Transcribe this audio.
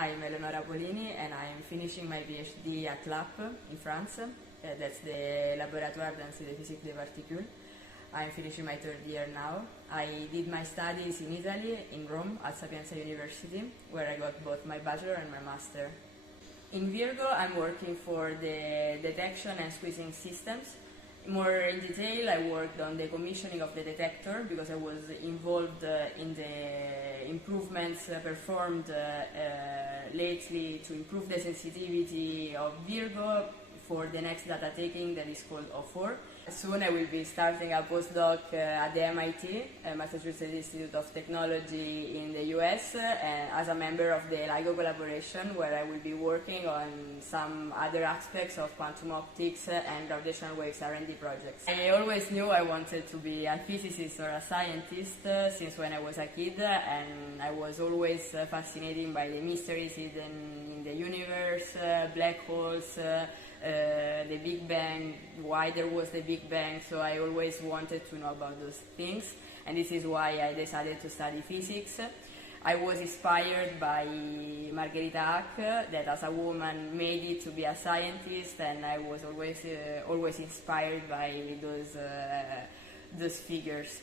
I'm Eleonora Polini and I'm finishing my PhD at LAPP in France. That's the Laboratoire dans the Physique des Particules. I'm finishing my third year now. I did my studies in Italy, in Rome, at Sapienza University, where I got both my bachelor and my master. In Virgo, I'm working for the detection and squeezing systems. More in detail, I worked on the commissioning of the detector because I was involved in the improvements performed lately to improve the sensitivity of Virgo for the next data taking that is called O4. Soon I will be starting a postdoc at the MIT, Massachusetts Institute of Technology in the US, as a member of the LIGO Collaboration, where I will be working on some other aspects of quantum optics and gravitational waves R&D projects. I always knew I wanted to be a physicist or a scientist since when I was a kid, and I was always fascinated by the mysteries hidden in the universe, black holes, the Big Bang, why there was the Big Bang, so I always wanted to know about those things, and this is why I decided to study physics. I was inspired by Margherita Hack, that as a woman made it to be a scientist, and I was always inspired by those figures.